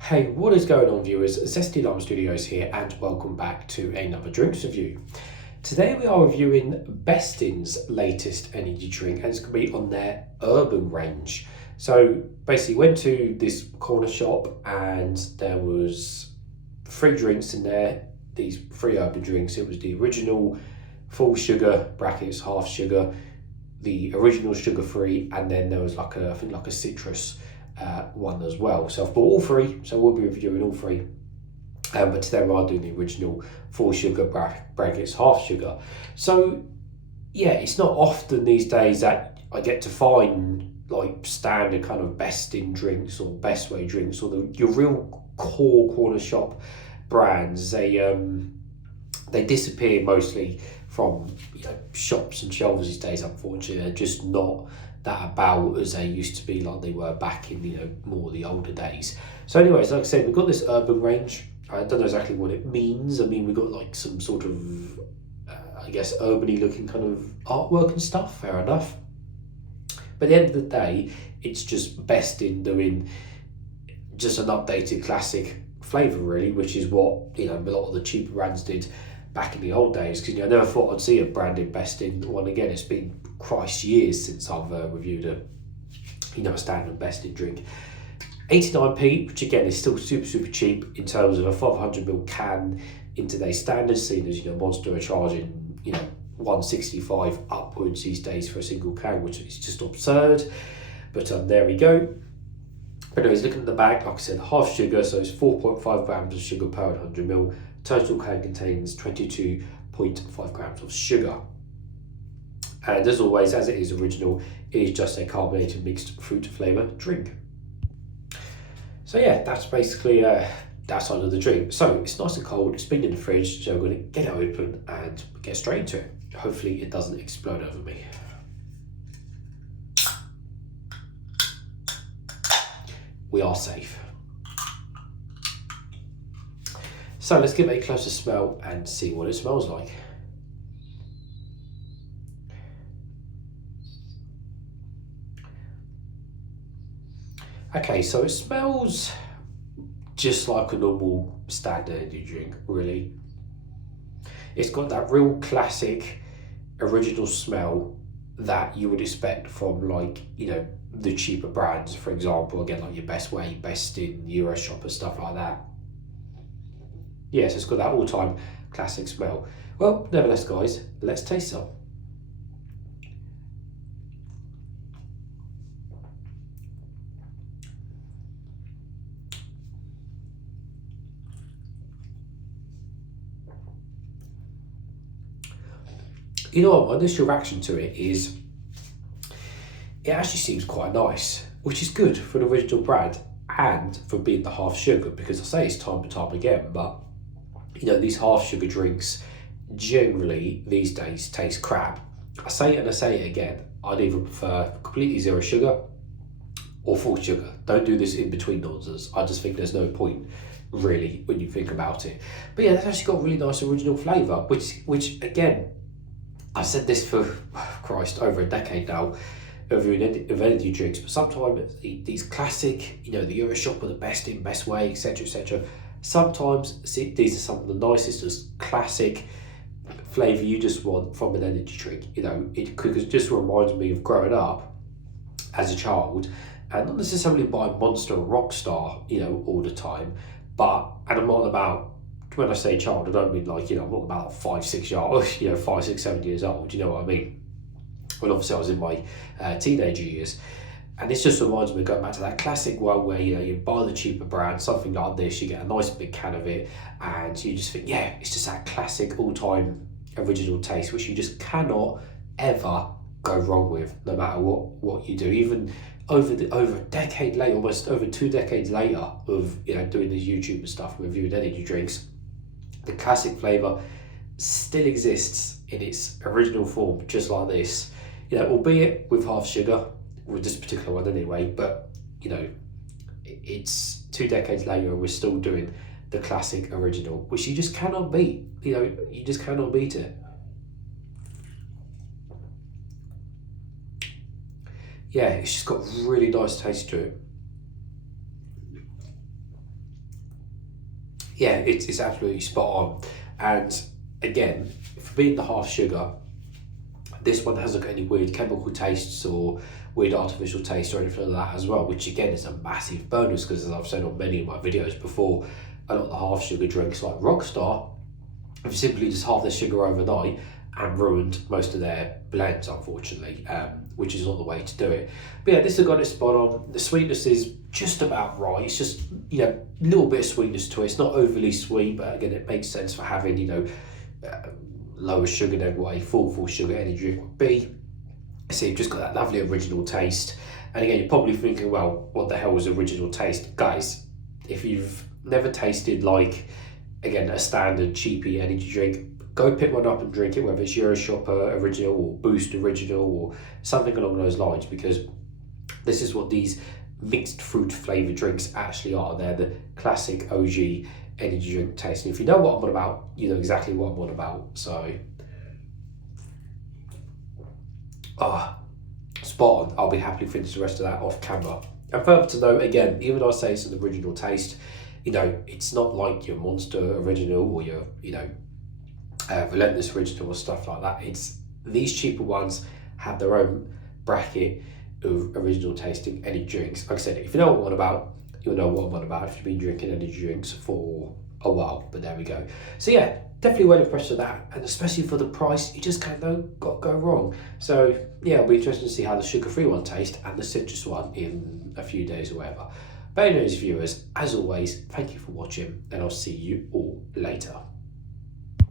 Hey, what is going on, viewers? Zesty Lime Studios here, and welcome back to another drinks review. Today we are reviewing Bestin's latest energy drink, and it's going to be on their Urban range. So basically, went to this corner shop, and there was three drinks in there. These three urban drinks. It was the original full sugar brackets, half sugar, the original sugar free, and then there was I think like a citrus one as well. So I've bought all three, so we'll be reviewing all three. But today we are doing the original full sugar brackets, half sugar. So yeah, it's not often these days that I get to find like standard kind of best in drinks or best way drinks or your real core corner shop brands. They disappear mostly from shops and shelves these days. Unfortunately, they're just not that about as they used to be like they were back in more the older days. So anyways, like I said, we've got this urban range. I don't know exactly what it means. I mean, we've got like some sort of I guess urbany looking kind of artwork and stuff. Fair enough. But at the end of the day, it's just best in doing just an updated classic flavour really, which is what a lot of the cheaper brands did back in the old days. Because I never thought I'd see a branded best in one again. It's been Christ years since I've reviewed a standard best in drink. 89p, which again is still super cheap in terms of a 500ml can in today's standards, seeing as Monster are charging 165 upwards these days for a single can, which is just absurd. But there we go. But anyways, looking at the bag, like I said, half sugar, so it's 4.5 grams of sugar per 100ml. Total can contains 22.5 grams of sugar. And as always, as it is original, it is just a carbonated mixed fruit flavour drink. So yeah, that's basically that side of the drink. So it's nice and cold, it's been in the fridge, so we're going to get it open and get straight into it. Hopefully it doesn't explode over me. We are safe. So let's give it a closer smell and see what it smells like. Okay, so it smells just like a normal standard energy drink, really. It's got that real classic original smell that you would expect from the cheaper brands, for example, again like your Best Way, Best in, Euroshop and stuff like that. Yes, it's got that all-time classic smell. Well, nevertheless guys, let's taste some. You know what, my initial reaction to it is it actually seems quite nice, which is good for the original brand and for being the half sugar, because I say it's time and time again, but these half sugar drinks generally these days taste crap. I say it and I say it again, I'd either prefer completely zero sugar or full sugar. Don't do this in between nonsense. I just think there's no point really when you think about it. But yeah, that's actually got really nice original flavour, which again, I've said this for Christ over a decade now of energy drinks, but sometimes these classic, the Euroshop are the best in, best way, etc. Sometimes these are some of the nicest, just classic flavour you just want from an energy drink. It just reminds me of growing up as a child, and not necessarily buying Monster or Rockstar, all the time, and I'm not about, when I say child, I don't mean I'm not about 5, 6 years old, 5, 6, 7 years old, you know what I mean? Well, obviously I was in my teenage years, and this just reminds me of going back to that classic one where you buy the cheaper brand, something like this, you get a nice big can of it, and you just think, yeah, it's just that classic all-time original taste, which you just cannot ever go wrong with, no matter what you do. Even over a decade later, almost over 2 decades later of doing this YouTube and stuff, reviewing energy drinks, the classic flavour still exists in its original form, just like this. Albeit with half sugar, with this particular one anyway, but it's 2 decades later and we're still doing the classic original, which you just cannot beat. You just cannot beat it. Yeah, it's just got really nice taste to it. yeah, it's absolutely spot on. And again, for being the half sugar, this one hasn't got any weird chemical tastes or weird artificial taste or anything like that as well, which again is a massive bonus because, as I've said on many of my videos before, a lot of the half sugar drinks like Rockstar have simply just halved their sugar overnight and ruined most of their blends, unfortunately, which is not the way to do it. But yeah, this has got it spot on. The sweetness is just about right. It's just, you know, a little bit of sweetness to it. It's not overly sweet, but again, it makes sense for having, you know, lower sugar than what a full sugar energy drink would be. So you've just got that lovely original taste. And again, you're probably thinking, well, what the hell was original taste? Guys, if you've never tasted like, again, a standard cheapy energy drink, go pick one up and drink it, whether it's Euroshopper Original or Boost Original or something along those lines, because this is what these mixed fruit flavoured drinks actually are. They're the classic OG energy drink taste. And if you know what I'm on about, you know exactly what I'm on about. So, spot on. I'll be happy to finish the rest of that off camera. And further to note, again, even though I say it's an original taste, you know, it's not like your Monster Original or your, you know, Relentless Original or stuff like that. It's these cheaper ones have their own bracket of original tasting energy drinks. Like I said, if you know what I'm on about, you'll know what I'm on about if you've been drinking energy drinks for a while. But there we go. So yeah, definitely well impressed with that, and especially for the price, you just can't go wrong. So yeah, it'll be interesting to see how the sugar-free one tastes and the citrus one in a few days or whatever. But anyways, viewers, as always, thank you for watching, and I'll see you all later.